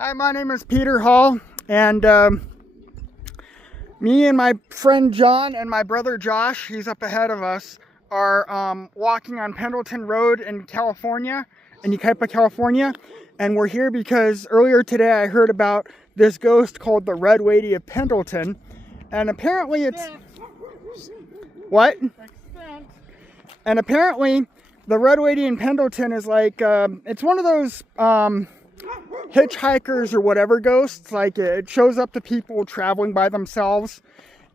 Hi, my name is Peter Hall, and me and my friend John and my brother Josh, he's up ahead of us, are walking on Pendleton Road in California, in Yucaipa, California. And we're here because earlier today I heard about this ghost called the Red Lady of Pendleton. And apparently it's... What? And apparently the Red Lady in Pendleton is like, it's one of those hitchhikers or whatever ghosts. Like, it shows up to people traveling by themselves,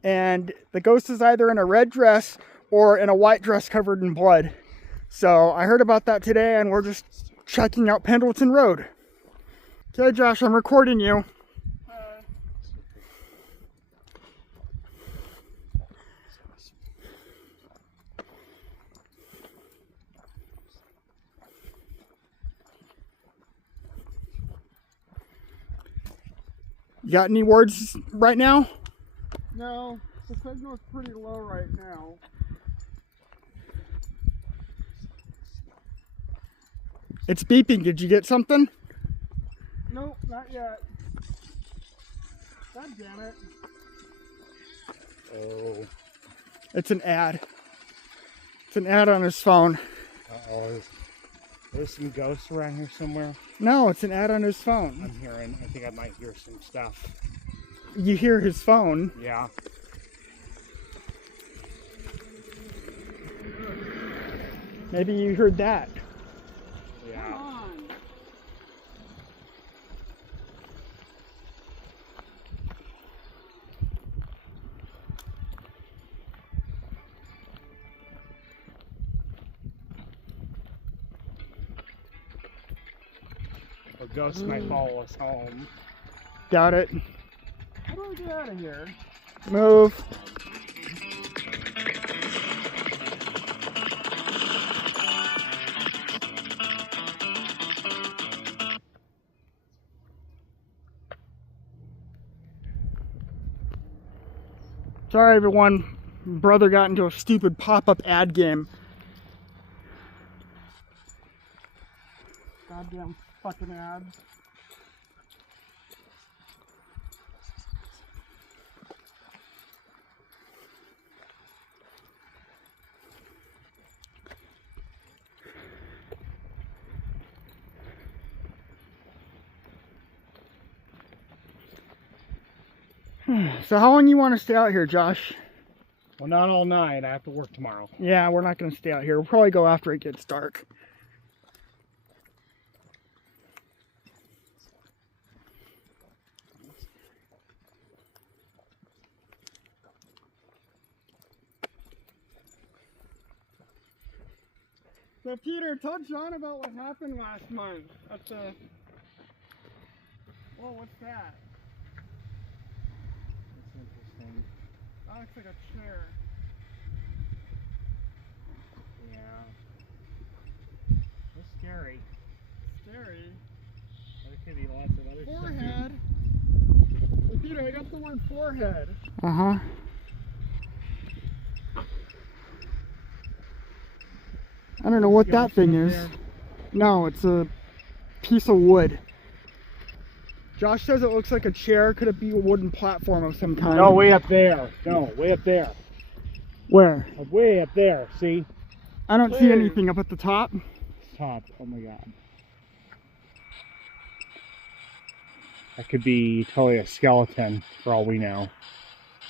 and the ghost is either in a red dress or in a white dress covered in blood. So I heard about that today, and we're just checking out Pendleton Road. Okay, Josh, I'm recording you. You got any words right now? No, the signal's pretty low right now. It's beeping. Did you get something? Nope, not yet. God damn it. Oh. It's an ad. It's an ad on his phone. Uh-oh. There's some ghosts around here somewhere. No, it's an ad on his phone. I'm hearing, I think I might hear some stuff. You hear his phone. Yeah. Maybe you heard that. Yeah. Come on. A ghost might follow us home. Doubt it. How do I get out of here? Move. Sorry, everyone. Brother got into a stupid pop-up ad game. Goddamn fucking ads. So how long you want to stay out here, Josh? Well, not all night. I have to work tomorrow. Yeah, we're not going to stay out here. We'll probably go after it gets dark. So Peter, tell John about what happened last month at the... Whoa, what's that? That's interesting. That looks like a chair. Yeah. It's scary. Scary. There could be lots of other Forehead. Hey, Peter, I got the word forehead. Uh-huh. I don't know what that thing is. No, it's a piece of wood. Josh says it looks like a chair. Could it be a wooden platform of some kind? No, way up there. No, way up there. Where? Way up there. See? I don't see anything up at the top. Top. Oh my god. That could be totally a skeleton for all we know.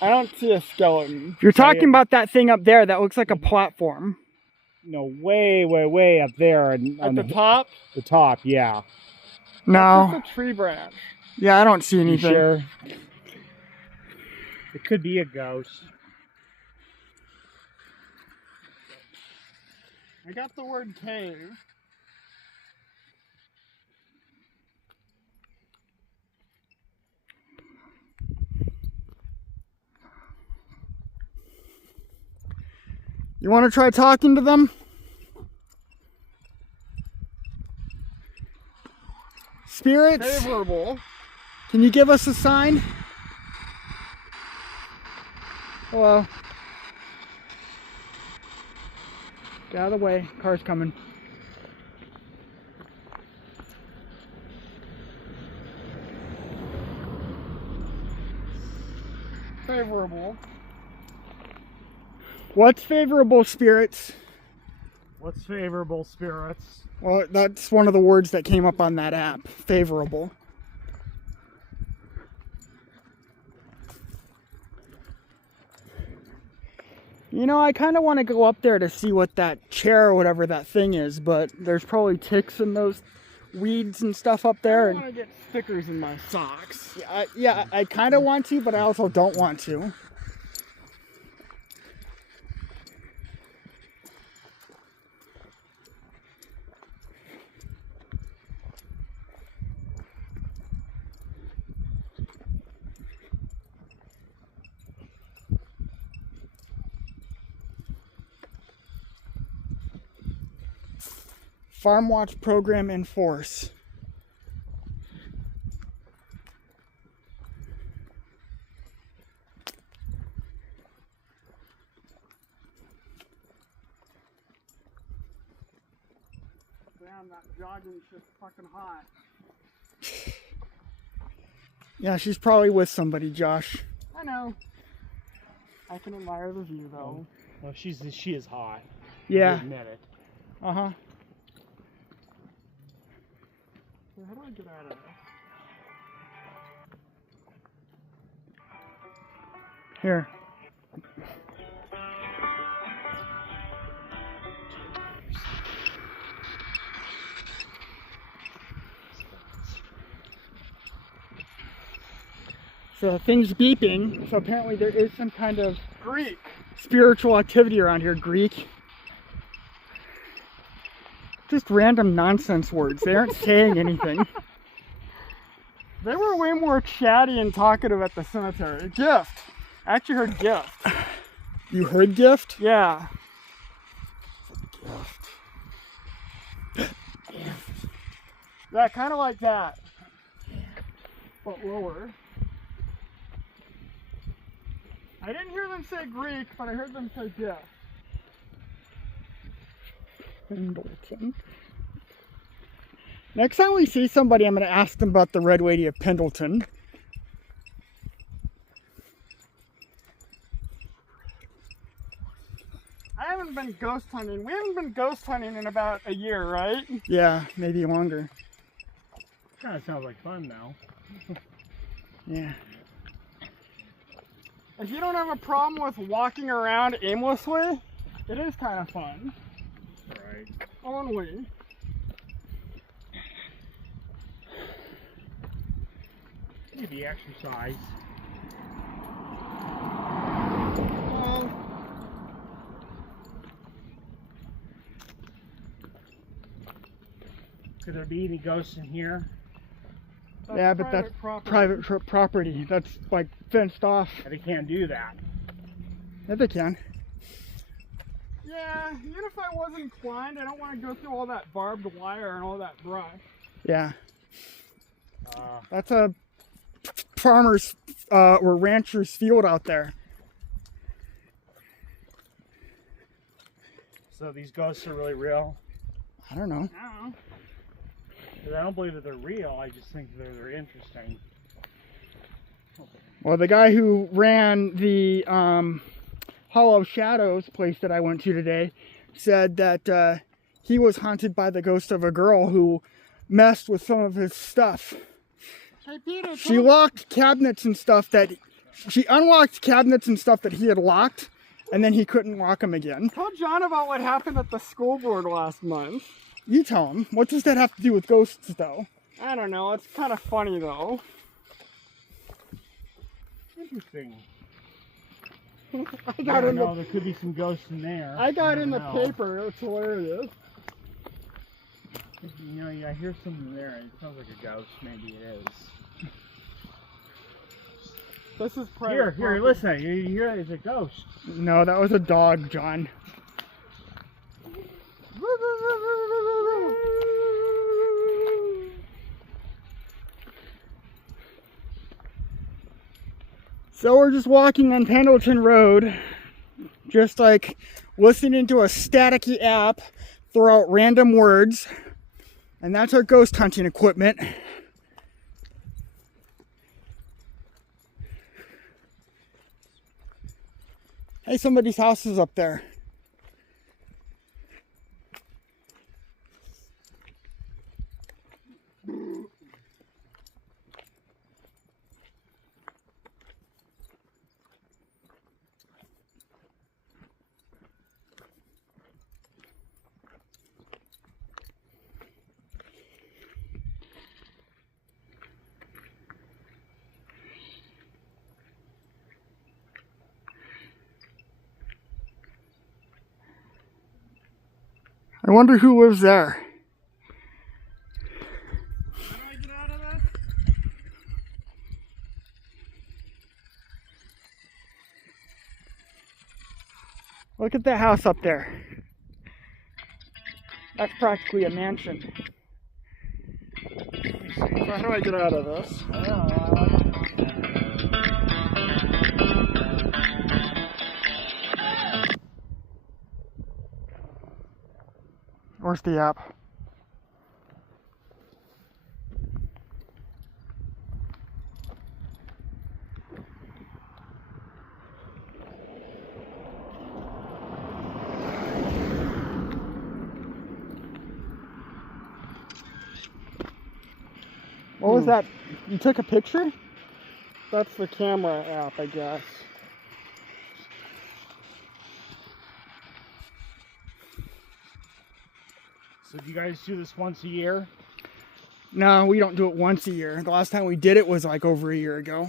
I don't see a skeleton. You're talking about that thing up there that looks like a platform. No, way up there. At the top? The top, yeah. No. That's just a tree branch. Yeah, I don't see You anything. sure? It could be a ghost. I got the word cave. You want to try talking to them? Spirits, Favorable. can you give us a sign? Hello. Get out of the way. Car's coming. favorable. What's favorable, spirits? What's favorable, spirits? Well, that's one of the words that came up on that app. Favorable. You know, I kind of want to go up there to see what that chair or whatever that thing is, but there's probably ticks and those weeds and stuff up there. I want to get stickers in my socks. Yeah, I kind of want to, but I also don't want to. Farm Watch program in force. Damn, that jogging shit's fucking hot. Yeah, she's probably with somebody, Josh. I know. I can admire the view though. Well, she is hot. Yeah. You admit it. Uh-huh. So how do I get out of this? Here. So things beeping. So apparently there is some kind of Greek. spiritual activity around here. Greek. Just random nonsense words. They aren't saying anything. They were way more chatty and talkative at the cemetery. Gift. I actually heard gift. You heard gift? Yeah. Yeah, kind of like that. But lower. I didn't hear them say Greek, but I heard them say gift. Pendleton. Next time we see somebody, I'm going to ask them about the Red Lady of Pendleton. I haven't been ghost hunting. We haven't been ghost hunting in about a year, right? Yeah, maybe longer. Kind of sounds like fun now. Yeah. If you don't have a problem with walking around aimlessly, it is kind of fun. Right. Only. Maybe exercise. Could there be any ghosts in here? Yeah, but that's private property. That's like fenced off. They can't do that. Yeah, they can. Yeah, even if I was inclined, I don't want to go through all that barbed wire and all that brush. Yeah. That's a farmer's or rancher's field out there. So these ghosts are really real? I don't know. I don't know. 'Cause I don't believe that they're real. I just think that they're interesting. Well, the guy who ran the Hollow Shadows place that I went to today said that he was haunted by the ghost of a girl who messed with some of his stuff. Hey, Peter, She locked cabinets and stuff she unlocked cabinets and stuff that he had locked, and then he couldn't lock them again. tell John about what happened at the school board last month. You tell him. What does that have to do with ghosts, though? I don't know, it's kind of funny though. Interesting. I I got don't in know. the There could be some ghosts in there. I got You in the never know. paper, it's hilarious. You know, I hear something there. It sounds like a ghost. Maybe it is. This is private Here, property. listen. You hear it's a ghost. No, that was a dog, John. So we're just walking on Pendleton Road, just like listening to a staticky app throw out random words, and that's our ghost hunting equipment. Hey, somebody's house is up there. I wonder who lives there. How do I get out of this? Look at that house up there. That's practically a mansion. So how do I get out of this? Where's the app? What was that? You took a picture? That's the camera app, I guess. So do you guys do this once a year? No, we don't do it once a year. The last time we did it was like over a year ago.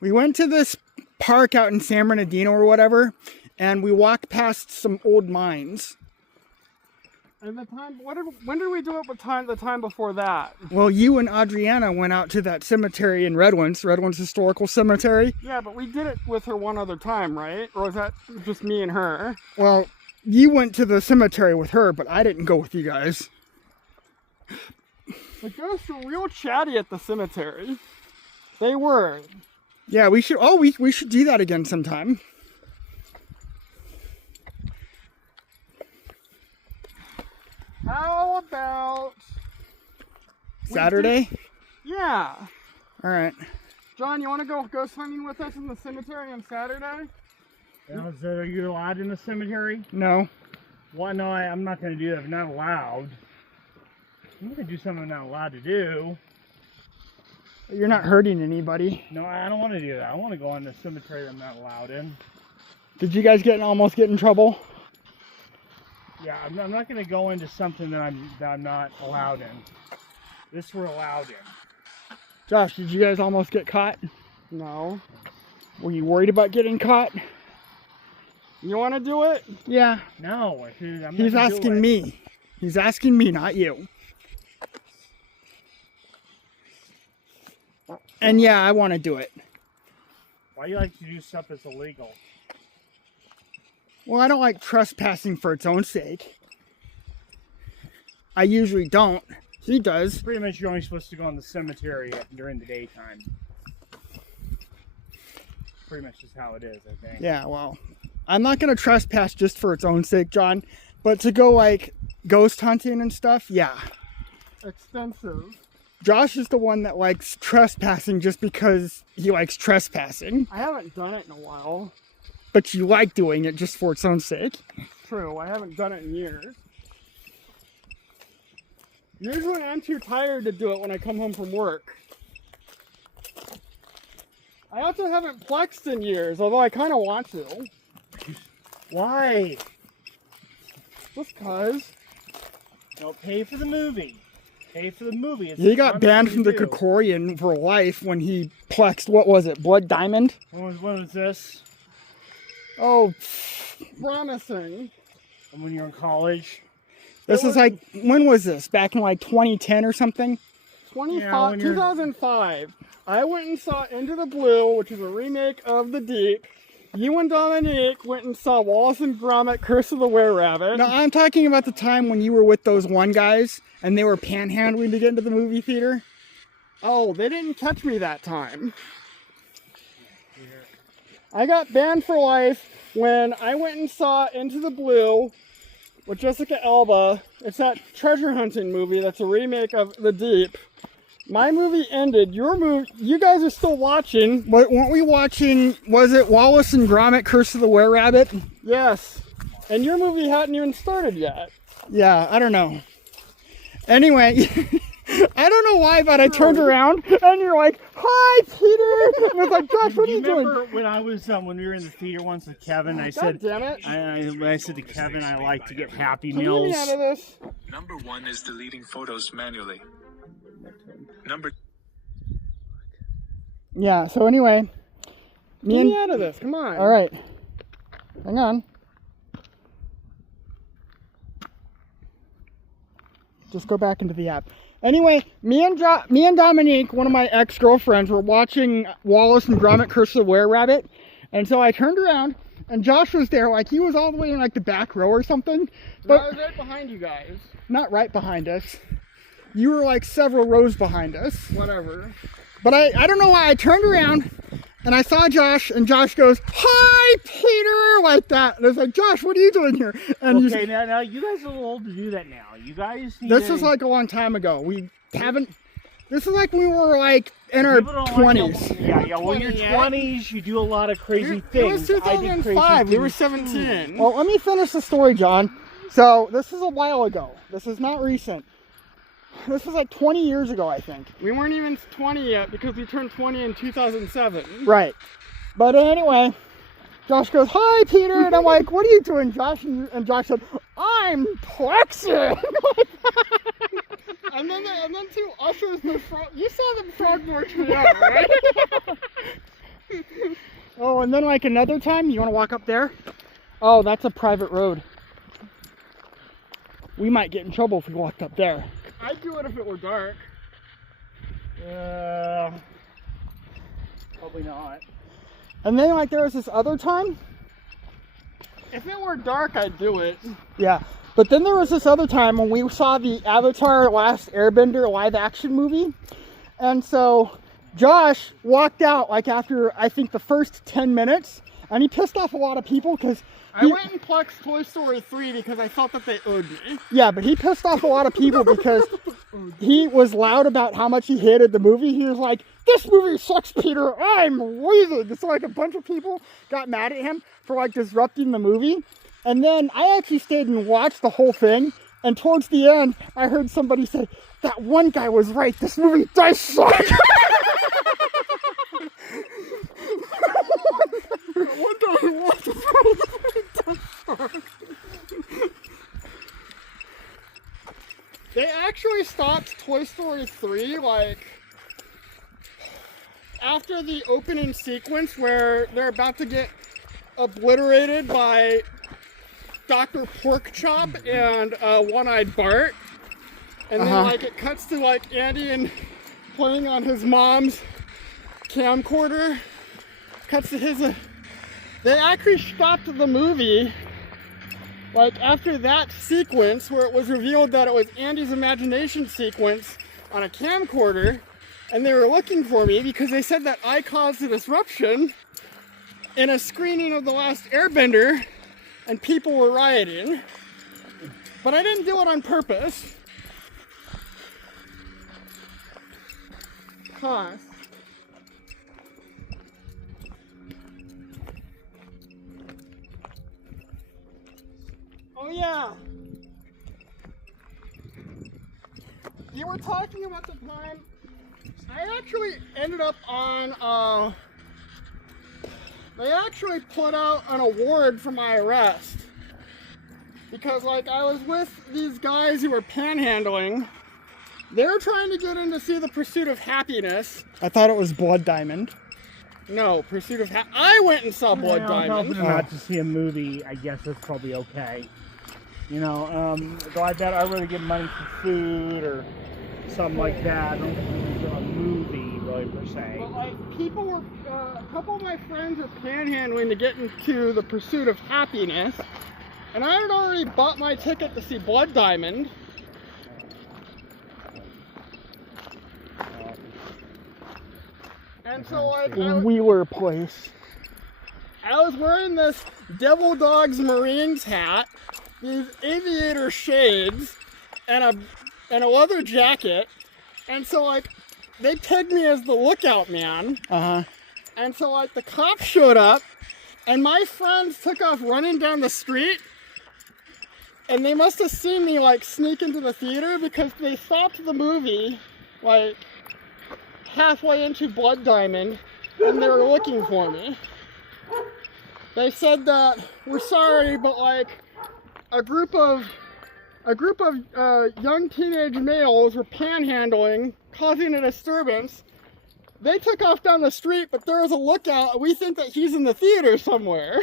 We went to this park out in San Bernardino or whatever, and we walked past some old mines. And the time, when did we do it? The time before that? Well, you and Adriana went out to that cemetery in Redlands Historical Cemetery. Yeah, but we did it with her one other time, right? Or was that just me and her? Well, you went to the cemetery with her, but I didn't go with you guys. The ghosts were real chatty at the cemetery. They were. Yeah, we should. Oh, we should do that again sometime. How about Saturday? Yeah. All right. John, you want to go ghost hunting with us in the cemetery on Saturday? Now, so are you allowed in the cemetery? No. Well, no, I'm not going to do that. I'm not allowed. I'm going to do something I'm not allowed to do. You're not hurting anybody. No, I don't want to do that. I want to go in the cemetery that I'm not allowed in. Did you guys almost get in trouble? Yeah, I'm not going to go into something that I'm not allowed in. This we're allowed in. Josh, did you guys almost get caught? No. Were you worried about getting caught? You want to do it? Yeah. No, I'm not He's gonna do asking it. me. He's asking me, not you. And yeah, I want to do it. Why do you like to do stuff that's illegal? Well, I don't like trespassing for its own sake. I usually don't. He does. Pretty much you're only supposed to go in the cemetery during the daytime. Pretty much is how it is, I think. Yeah, well, I'm not going to trespass just for its own sake, John. But to go like ghost hunting and stuff, yeah. Extensive. Josh is the one that likes trespassing just because he likes trespassing. I haven't done it in a while. But you like doing it just for its own sake. True, I haven't done it in years. Usually I'm too tired to do it when I come home from work. I also haven't plexed in years, although I kind of want to. Why? Just cause. No, pay for the movie. Pay for the movie. It's He got the banned thing from to the do. Krikorian for life when he plexed, what was it, Blood Diamond? When was this? Oh, Promising. And when you were in college? this is like, when was this? Back in like 2010 or something? 2005. I went and saw Into the Blue, which is a remake of The Deep. You and Dominique went and saw Wallace and Gromit, Curse of the Were-Rabbit. No, I'm talking about the time when you were with those one guys and they were panhandling to get into the movie theater. Oh, they didn't catch me that time. I got banned for life when I went and saw Into the Blue with Jessica Alba. It's that treasure hunting movie that's a remake of The Deep. My movie ended. Your movie, you guys are still watching. But weren't we watching, was it Wallace and Gromit, Curse of the Were-Rabbit? Yes. And your movie hadn't even started yet. Yeah, I don't know. Anyway, I don't know why, but I turned around and you're like, "Hi, Peter." And I was like, "Josh, what are you doing?" Remember when I was when we were in the theater once with Kevin? I said, damn it. I said to Kevin, I like to get Happy Can you get Meals. me out of this? Number 1 is deleting photos manually. Number Yeah, so anyway. Get me out of this. Come on. All right. Hang on. Just go back into the app. Anyway, me and Dominique, one of my ex-girlfriends, were watching Wallace and Gromit, Curse of the Were-Rabbit. And so I turned around, and Josh was there. Like, he was all the way in, like, the back row or something. But I was right behind you guys. not right behind us. You were, like, several rows behind us. Whatever. But I don't know why I turned around and I saw Josh, and Josh goes, "Hi, Peter," like that. And I was like, "Josh, what are you doing here?" And Okay, now you guys are a little old to do that now. You guys need this to, was like a long time ago. We haven't. This is like we were like in our people don't 20s. Yeah, when you're 20s, you do a lot of crazy It was things. I did crazy 2005. We were things. 17. Well, let me finish the story, John. So this is a while ago. This is not recent. This was like 20 years ago, I think. We weren't even 20 yet because we turned 20 in 2007. Right. But anyway, Josh goes, "Hi, Peter," and I'm like, "What are you doing, Josh?" And Josh said, "I'm plexing." And then two ushers the front. You saw them frog march me out, right? Oh, and then like another time, you want to walk up there? Oh, that's a private road. We might get in trouble if we walked up there. I'd do it if it were dark. Probably not. And then like there was this other time. If it were dark, I'd do it. Yeah. But then there was this other time when we saw the Avatar Last Airbender live action movie. And so Josh walked out like after I think the first 10 minutes, and he pissed off a lot of people because I went and plexed Toy Story 3 because I felt that they owed me. yeah, but he pissed off a lot of people because he was loud about how much he hated the movie. He was like, "This movie sucks, Peter. I'm leaving." So like a bunch of people got mad at him for like disrupting the movie. And then I actually stayed and watched the whole thing. And towards the end, I heard somebody say, "That one guy was right. This movie does suck." They actually stopped Toy Story 3 like after the opening sequence where they're about to get obliterated by Dr. Porkchop and One-Eyed Bart. And then like it cuts to like Andy and playing on his mom's camcorder. Cuts to his they actually stopped the movie like after that sequence where it was revealed that it was Andy's imagination sequence on a camcorder, and they were looking for me because they said that I caused a disruption in a screening of The Last Airbender and people were rioting. But I didn't do it on purpose. Cost. Oh yeah. You were talking about the time I actually ended up on they actually put out an award for my arrest. Because like I was with these guys who were panhandling. They were trying to get in to see The Pursuit of Happiness. I thought it was Blood Diamond. No, Pursuit of I went and saw Blood Well, Diamond. helping not to see a movie, I guess that's probably okay. You know, though I bet I'd rather get money for food or something like that. I don't think it's a movie, really, per se. But like people were, a couple of my friends were panhandling to get into The Pursuit of Happiness, and I had already bought my ticket to see Blood Diamond. And so like Wheeler Place. I was wearing this Devil Dogs Marines hat, these aviator shades, and a leather jacket. And so like they pegged me as the lookout man. Uh-huh. And so, like, the cops showed up, and my friends took off running down the street, and they must have seen me, like, sneak into the theater because they stopped the movie, like, halfway into Blood Diamond, and they were looking for me. They said that, we're sorry, but, like, a group of young teenage males were panhandling, causing a disturbance. They took off down the street, but there was a lookout. We think that he's in the theater somewhere.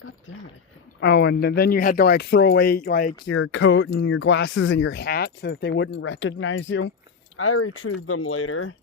God damn it. Oh, and then you had to like throw away like your coat and your glasses and your hat so that they wouldn't recognize you. I retrieved them later.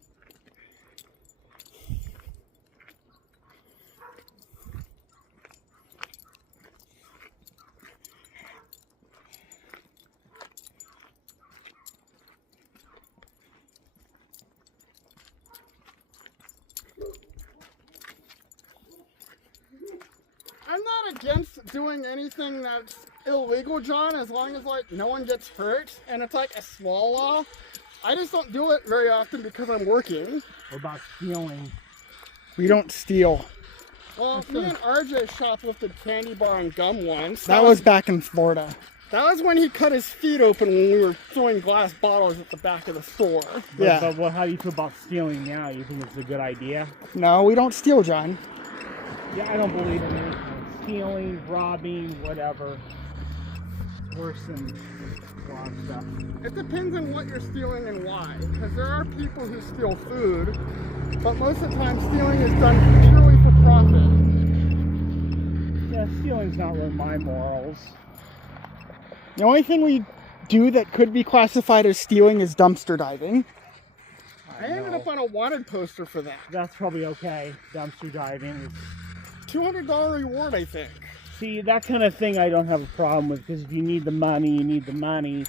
I'm not against doing anything that's illegal, John, as long as like no one gets hurt and it's like a small law. I just don't do it very often because I'm working. What about stealing? We don't steal. Well, me and RJ shoplifted candy bar and gum once. That was back in Florida. That was when he cut his feet open when we were throwing glass bottles at the back of the store. Yeah. But how do you feel about stealing now? You think it's a good idea? No, we don't steal, John. Yeah, I don't believe in it. Stealing, robbing, whatever. It's worse than a lot of stuff. It depends on what you're stealing and why. Because there are people who steal food, but most of the time stealing is done purely for profit. Yeah, stealing's not really my morals. The only thing we do that could be classified as stealing is dumpster diving. I ended up on a wanted poster for that. That's probably okay. Dumpster diving is... $200 reward, I think. See, that kind of thing I don't have a problem with, because if you need the money, you need the money.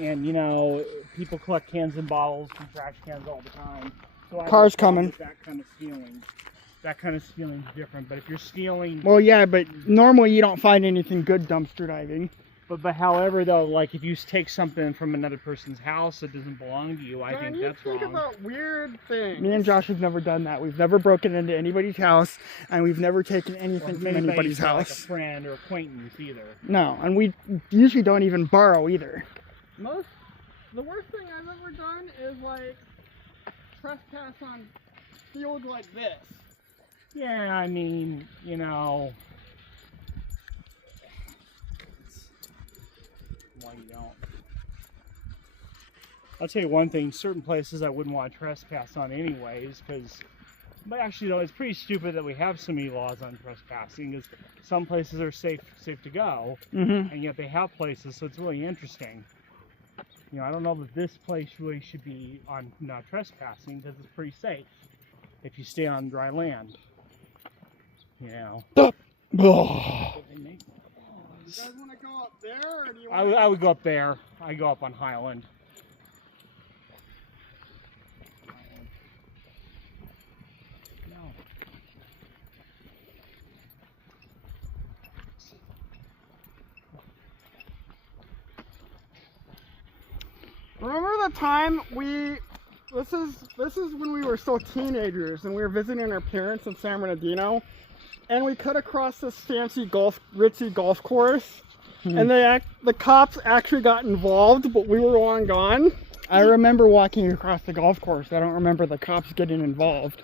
And, you know, people collect cans and bottles from trash cans all the time. So I Cars have a problem coming. with that kind of stealing. That kind of stealing is different. But if you're stealing... Well, yeah, but normally you don't find anything good dumpster diving. But however, though, like if you take something from another person's house that doesn't belong to you, I think that's wrong. Think about weird things. Me and Josh have never done that. We've never broken into anybody's house, and we've never taken anything from anybody's house. Like a friend or acquaintance either. No, and we usually don't even borrow either. The worst thing I've ever done is like trespass on fields like this. Yeah, I mean, you know, why you don't? I'll tell you one thing, certain places I wouldn't want to trespass on anyways, because, but actually though, it's pretty stupid that we have so many laws on trespassing, because some places are safe to go, and yet they have places, so it's really interesting. You know, I don't know that this place really should be on not trespassing, because it's pretty safe if you stay on dry land. You know. Oh. You guys want to go up there, or do you want I would go up there. I go up on Highland. No. Remember the time this is when we were still teenagers and we were visiting our parents in San Bernardino, and we cut across this fancy ritzy golf course, and the cops actually got involved, but we were long gone. I remember walking across the golf course. I don't remember the cops getting involved.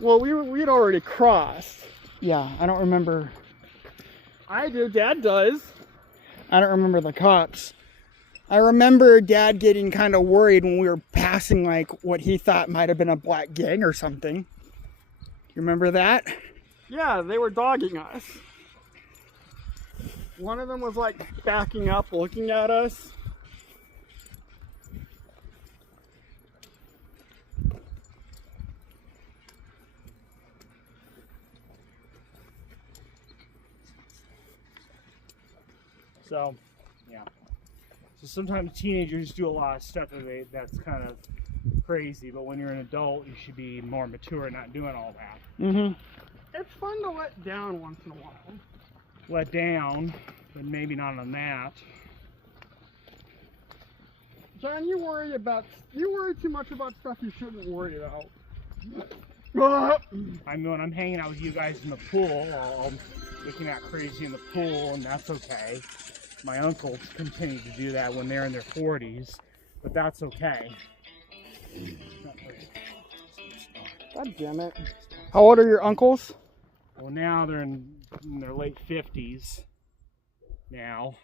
Well, we'd already crossed. Yeah, I don't remember. I do. Dad does. I don't remember the cops. I remember Dad getting kind of worried when we were passing like what he thought might have been a black gang or something. You remember that? Yeah, they were dogging us. One of them was like backing up, looking at us. So, yeah. So sometimes teenagers do a lot of stuff that's kind of crazy, but when you're an adult, you should be more mature and not doing all that. It's fun to let down once in a while. Let down, but maybe not on that. John, you worry too much about stuff you shouldn't worry about. I mean, when I'm hanging out with you guys in the pool, I'm looking at crazy in the pool, and that's okay. My uncles continue to do that when they're in their 40s, but that's okay. God damn it. How old are your uncles? Well, now they're in their late 50s. Now,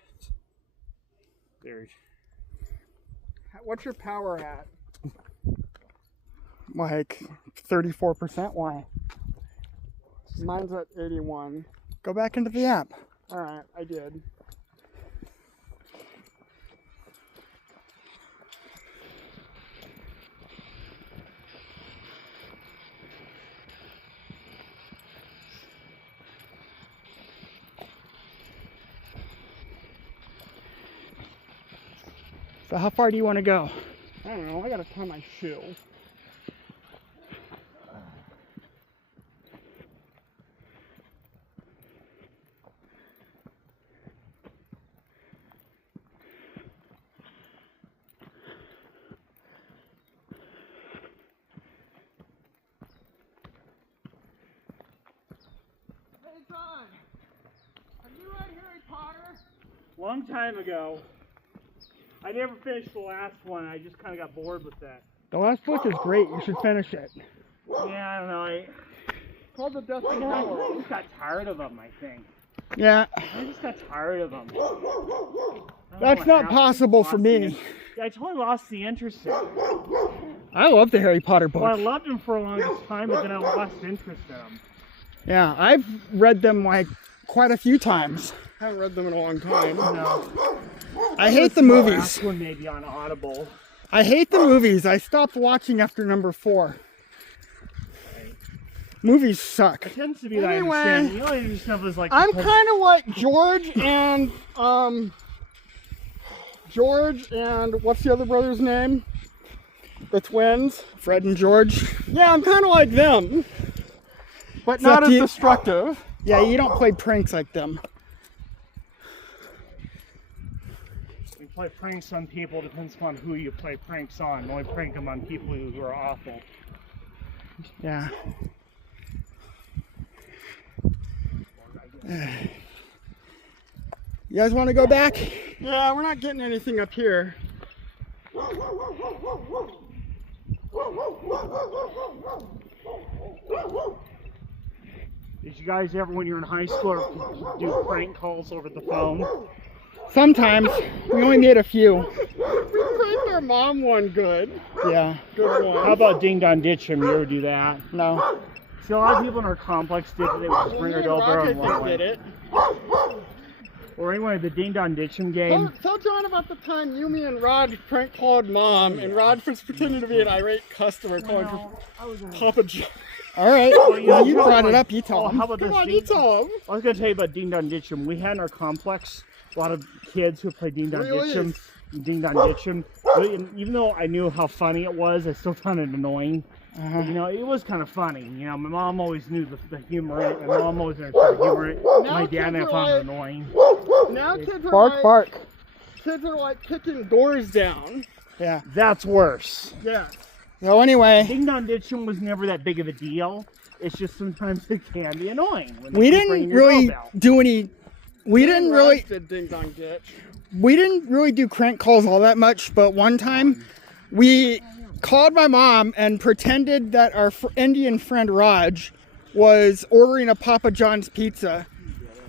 they're... What's your power at? Like 34%? Why? Mine's at 81. Go back into the app. Alright, I did. So how far do you want to go? I don't know, I gotta tie my shoe. Hey John, have you read Harry Potter? Long time ago. I never finished the last one. I just kind of got bored with that. The last book is great. You should finish it. Yeah, I don't know. I Called the Death of just got tired of them, I think. Yeah, I just got tired of them. that's not possible for me. Yeah, I totally lost the interest in them. I love the Harry Potter Well, I books. loved them for a long time, but then I lost interest in them. Yeah, I've read them like quite a few times. I haven't read them in a long time. No. I hate the The movies. last one maybe on Audible. I hate the movies. I stopped watching after number 4. Movies suck. It tends to be that I Anyway, understand. The only understand was like I'm because- kind of like George and what's the other brother's name? The twins. Fred and George. Yeah, I'm kind of like them, but not Except as you- destructive. Yeah, you don't play pranks like them. We play pranks on people, depends upon who you play pranks on. Only prank them on people who are awful. Yeah. You guys want to go back? Yeah, we're not getting anything up here. Did you guys ever, when you were in high school, do prank calls over the phone? Sometimes. We only made a few. We pranked our mom one good. Yeah. Good one. How about Ding Dong Ditch 'em? You ever do that? No. See, a lot of people in our complex did it. They would just bring Me it and over Rock, I and think, did it. Or anyway, the Ding Dong Ditch 'em game. Tell John about the time you, me, and Rod prank called Mom, and Rod was pretending to be an irate customer calling for Papa John. All right. Well, you brought it up. You tell Oh, them. how about Come this? on, you tell him. I was going to tell you about Ding Dong Ditch 'em. We had in our complex a lot of kids who played Ding Dong Really? Ditch 'em. Ding Dong Ditch 'em. Even though I knew how funny it was, I still found it annoying. But, you know, it was kind of funny. You know, my mom always knew the humor in it. My mom always understood the humor in it. My dad and I kids are found it like- annoying. Now kids are Bark, like, bark. kids are like kicking doors down. Yeah. That's worse. Yeah. So anyway, Ding Dong Ditch 'em was never that big of a deal. It's just sometimes it can be annoying. When they we keep ringing didn't your really doorbell. do any. We didn't Rod really. did Ding Dong Ditch. We didn't really do crank calls all that much, but one time we called my mom and pretended that our Indian friend Raj was ordering a Papa John's pizza.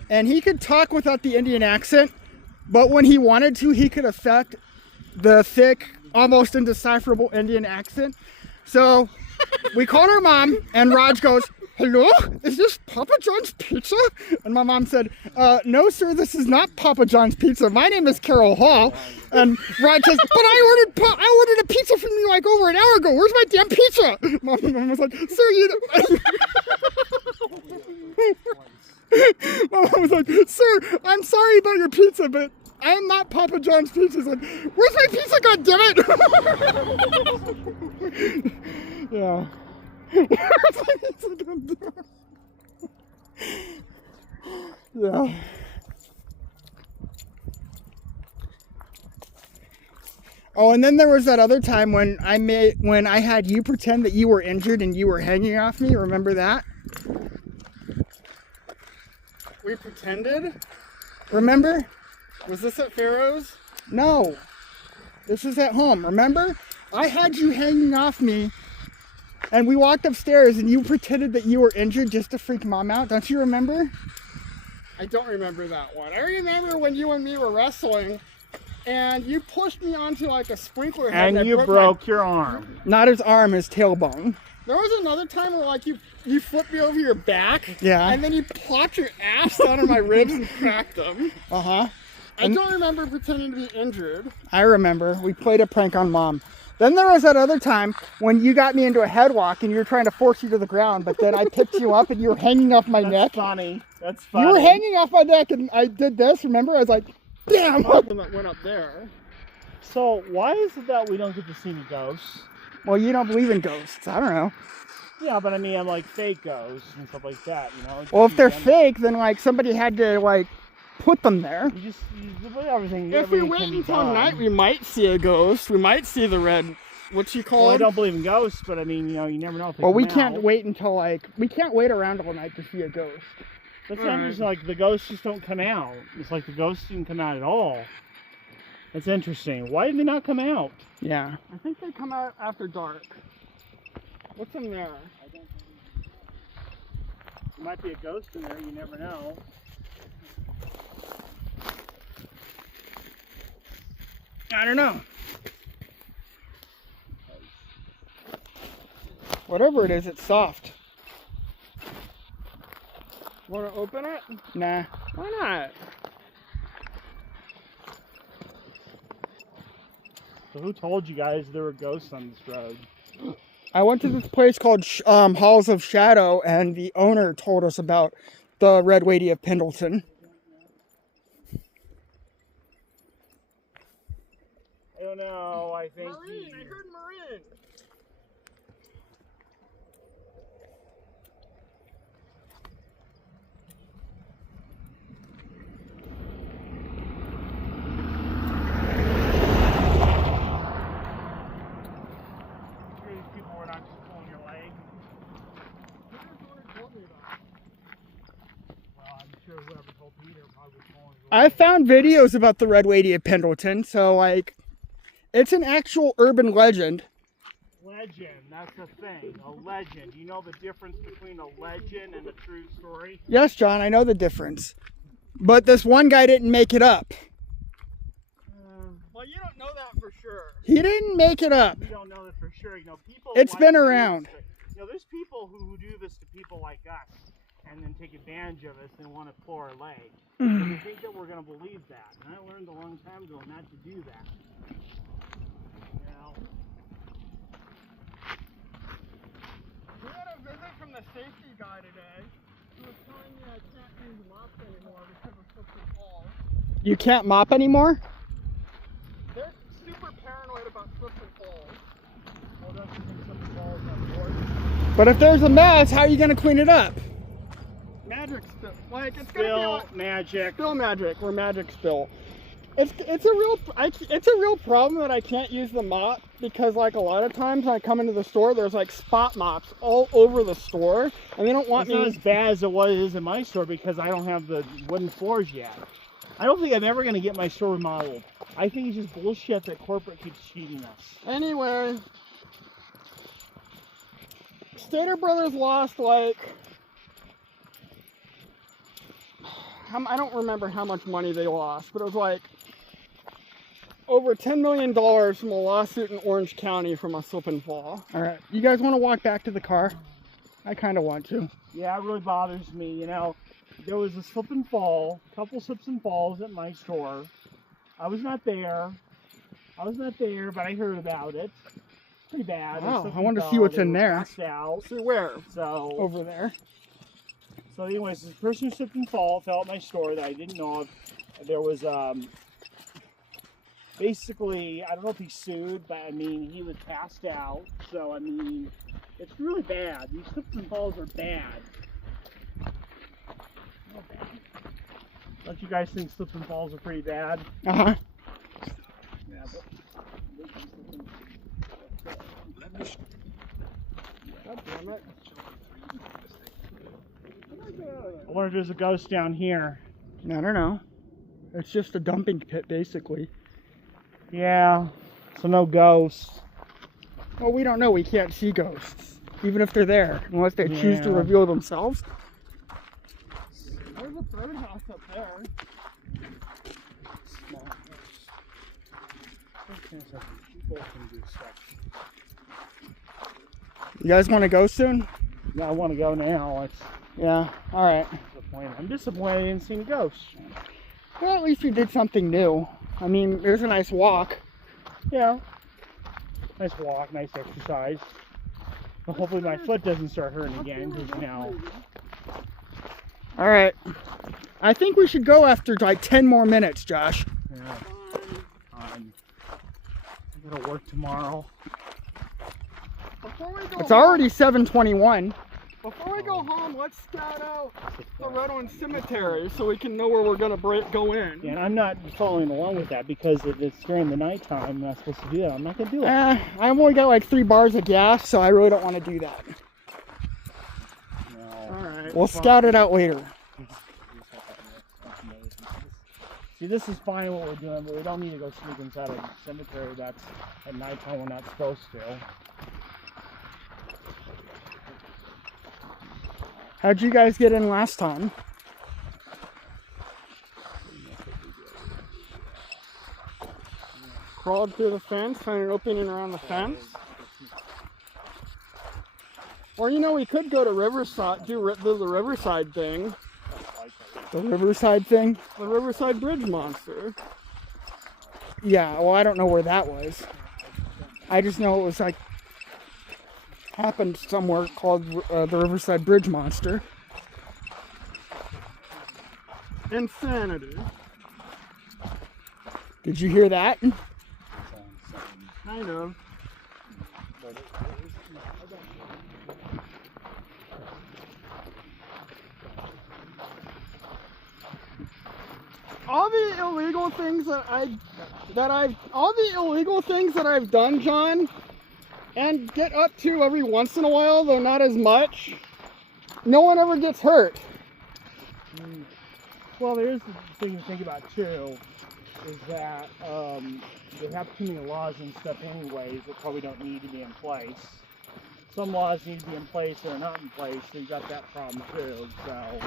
And he could talk without the Indian accent, but when he wanted to, he could affect the thick, almost indecipherable Indian accent. So we called our mom, and Raj goes, "Hello, is this Papa John's Pizza?" And my mom said, "No, sir, this is not Papa John's Pizza. My name is Carol Hall." And Raj says, "But I ordered a pizza from you like over an hour ago. Where's my damn pizza?" My mom was like, "Sir, you..." My mom was like, "Sir, I'm sorry about your pizza, but I am not Papa John's Pizza." He's like, "Where's my pizza, goddammit?" Yeah. Where's my pizza, goddammit? Yeah. Oh, and then there was that other time when I had you pretend that you were injured and you were hanging off me. Remember that? We pretended? Remember? Was this at Pharaoh's? No. This is at home. Remember? I had you hanging off me, and we walked upstairs, and you pretended that you were injured just to freak Mom out. Don't you remember? I don't remember that one. I remember when you and me were wrestling, and you pushed me onto like a sprinkler head. And you broke your arm. Not his arm, his tailbone. There was another time where like you flipped me over your back. Yeah. And then you plopped your ass down on my ribs and cracked them. Uh-huh. I don't remember pretending to be injured. I remember. We played a prank on Mom. Then there was that other time when you got me into a headlock and you were trying to force you to the ground, but then I picked you up and you were hanging off my neck. Funny. That's funny. You were hanging off my neck and I did this, remember? I was like, damn! That went up there. So why is it that we don't get to see any ghosts? Well, you don't believe in ghosts. I don't know. Yeah, but I mean, I'm like fake ghosts and stuff like that, you know? Well, if they're fake, then like somebody had to like put them there. You everything. If we everything wait can be until done. night, we might see a ghost. We might see the red. What's she called? Well, I don't believe in ghosts, but I mean, you know, you never know. If they Well, we come can't out. wait until like we can't wait around all night to see a ghost. That's not just like the ghosts just don't come out. It's like the ghosts didn't come out at all. That's interesting. Why did they not come out? Yeah. I think they come out after dark. What's in there? There might be a ghost in there. You never know. I don't know. Whatever it is, it's soft. Want to open it? Nah. Why not? So who told you guys there were ghosts on this road? I went to this place called Halls of Shadow, and the owner told us about the Red Lady of Pendleton. I don't know. I think. Marine! I heard Marine! These people were not just pulling your leg. Well, I'm sure whoever told Peter probably was pulling your leg. I found videos about the Red Lady of Pendleton, so like, it's an actual urban legend. Legend, that's the thing. A legend. You know the difference between a legend and a true story? Yes, John, I know the difference. But this one guy didn't make it up. Well, you don't know that for sure. He didn't make it up. We don't know that for sure. You know, people. It's like been to do around. this to- you know, there's people who do this to people like us, and then take advantage of us and want to pull our leg. And they think that we're going to believe that. And I learned a long time ago not to do that. You know. We had a visit from the safety guy today who was telling me I can't use mops anymore because of slips and falls. You can't mop anymore? They're super paranoid about slips and falls. Well, that's just something balls on board. But if there's a mess, how are you going to clean it up? Magic spill. Like, it's gonna be Spill like magic. spill magic or magic spill. It's a real problem that I can't use the mop because like a lot of times when I come into the store, there's like spot mops all over the store, and they don't want It's not me. as bad as it was in my store because I don't have the wooden floors yet. I don't think I'm ever going to get my store remodeled. I think it's just bullshit that corporate keeps cheating us. Anyway, Stater Brothers lost like I don't remember how much money they lost, but it was like over $10 million from a lawsuit in Orange County from a slip and fall. All right. You guys want to walk back to the car? I kind of want to. Yeah, it really bothers me. You know, there was a slip and fall, couple slips and falls at my store. I was not there. But I heard about it. Pretty bad. They Wow, slipped I and wanted to fell. see what's They in were there. passed out. See where? So, Over there. So anyways, this person who slipped and fell fell at my store that I didn't know of. There was basically, I don't know if he sued, but I mean he was passed out. So I mean, it's really bad. These slips and falls are bad. Not bad. Don't you guys think slips and falls are pretty bad? Uh-huh. Yeah, but God damn it. I wonder if there's a ghost down here. I don't know. It's just a dumping pit, basically. Yeah, so no ghosts. Well, we don't know. We can't see ghosts, even if they're there, unless they choose to Yeah. reveal themselves. There's a birdhouse up there. You guys want to go soon? Yeah, I want to go now. It's Yeah. All right. disappointing. I'm disappointed I didn't see any ghosts. Well, at least we did something new. I mean, it was a nice walk. Yeah. Nice walk, nice exercise. But hopefully my foot doesn't start hurting again, because All right. I think we should go after like 10 more minutes, Josh. yeah, I gotta work tomorrow. Before we go It's home, already 7:21. Before we go home, let's scout out the Redwood Cemetery so we can know where we're gonna go in. And I'm not following along with that because it's during the nighttime. I'm not supposed to do that. I'm not gonna do it. I've only got like 3 bars of gas, so I really don't want to do that. No. Alright. We'll scout it out later. See, this is fine what we're doing, but we don't need to go sneak inside a cemetery that's at nighttime we're not supposed to. How'd you guys get in last time? Crawled through the fence, found an opening around the fence. Or you know, we could go to Riverside, do the Riverside thing. The Riverside thing? The Riverside Bridge Monster. Yeah, well, I don't know where that was. I just know it was like happened somewhere called the Riverside Bridge Monster. Insanity. Did you hear that? Kind of. All the illegal things that I've done, John, and get up to every once in a while, though not as much, no one ever gets hurt. Well, there's the thing to think about too, is that they have too many laws and stuff anyways that probably don't need to be in place. Some laws need to be in place that are not in place, so you got that problem too, so.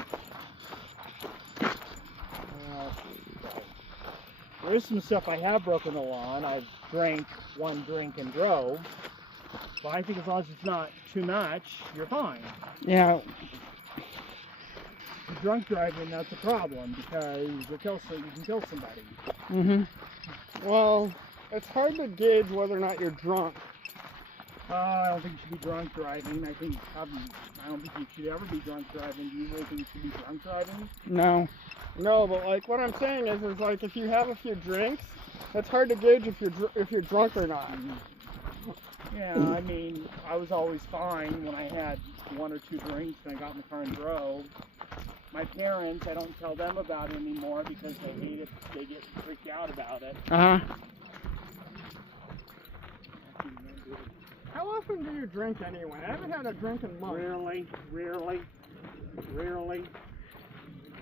There's some stuff I have broken the law on. I've drank one drink and drove. But I think as long as it's not too much, you're fine. Yeah. Drunk driving, that's a problem because you can kill somebody. Mm-hmm. Well, it's hard to gauge whether or not you're drunk. I don't think you should be drunk driving. I don't think you should ever be drunk driving. Do you really think you should be drunk driving? No. No, but like what I'm saying is like if you have a few drinks, it's hard to gauge if you're drunk or not. Yeah, I mean, I was always fine when I had 1 or 2 drinks and I got in the car and drove. My parents, I don't tell them about it anymore because they hate it. They get freaked out about it. Uh-huh. How often do you drink anyway? I haven't had a drink in months. Rarely.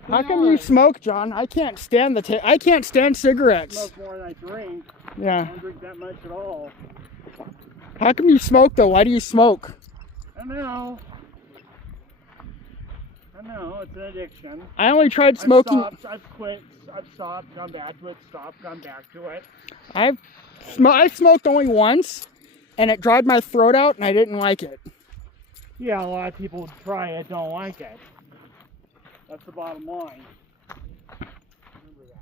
How come you smoke, John? I can't stand I can't stand I cigarettes. smoke more than I drink. I Yeah. don't drink that much at all. How come you smoke though? Why do you smoke? I know. It's an addiction. I only tried smoking. I've quit, I've stopped, gone back to it, stopped, gone back to it. I smoked only once, and it dried my throat out, and I didn't like it. Yeah, a lot of people try it, don't like it. That's the bottom line. Remember that.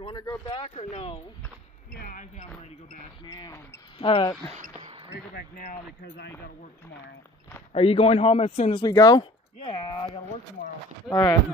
You want to go back or no? Yeah, I think I'm ready to go back now. All right. Ready to go back now because I gotta work tomorrow. Are you going home as soon as we go? Yeah, I gotta work tomorrow. All right.